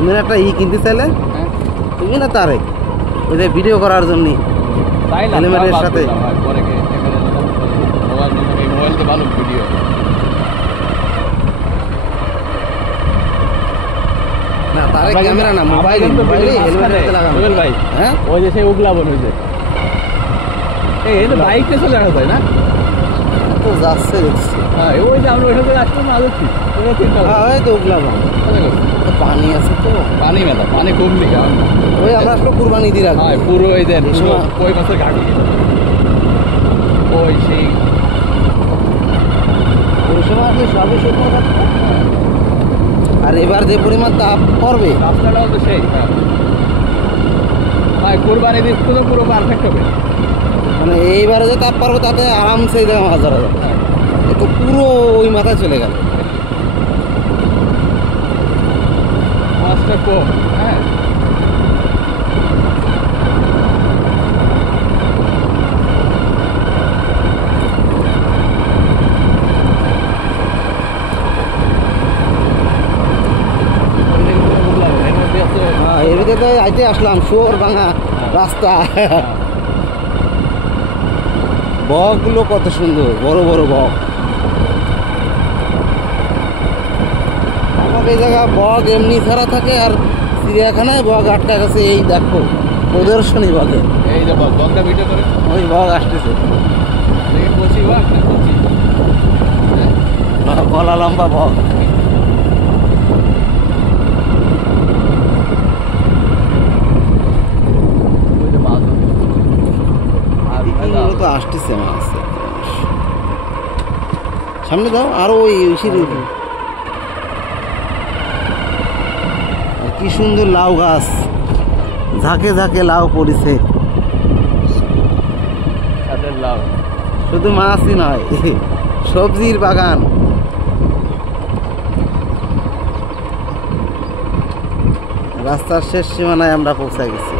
তুমি একটা কিনতে চাইলে তুমি না তারে ওই যে ভিডিও করার জন্য হেলমেটের সাথে না তারে ক্যামেরা না মোবাইলে হেলমেট লাগানো ভাই। হ্যাঁ ওই যে সেই উগলাবন হইছে এই তো বাইকটা চলে আসা যায় না তো যাচ্ছে দেখছি। হ্যাঁ ওই যে আমরা ওইখানে আসলাম না দেখছি ওই তো উগলাবন পানি আছে তো পানি মেলা পানি কমলি ওই আমরা আসলে কুরবানি দিয়ে রাখবো পুরো ওই দেন ওই মাছের ঘাটি ওই সেই ওই সময় আসলে সবই শুকনো থাকতো আর এবার যে পরিমাণ তাপ পড়বে রাস্তাটাও তো সেই ভাই কুরবানি দিয়ে পুরো পারফেক্ট হবে মানে এইবারে যে তাপ পড়বে তাতে আরামসে মাছ ধরা যাবে তো পুরো ওই মাথায় চলে গেল মাছটা কম। হ্যাঁ এদিকে তো আইতে আসলাম শুয়োর ভাঙা রাস্তা বকগুলো কত সুন্দর বড় বড় বক আমাকে এই জায়গা বক এমনি ছাড়া থাকে আর চিড়িয়াখানায় বক আটকা গেছে এই দেখো প্রদর্শনী বকে এই যে বকটা ভিডিও করে ওই বক আসতেছে গলা লম্বা বক তো আসতেছে মাছ সামনে দাও আরো ওই কি সুন্দর লাউ গাছ ঝাঁকে ঝাঁকে লাউ পড়েছে লাউ শুধু মাছই নয় সবজির বাগান রাস্তার শেষ সীমানায় আমরা পৌঁছে গেছি।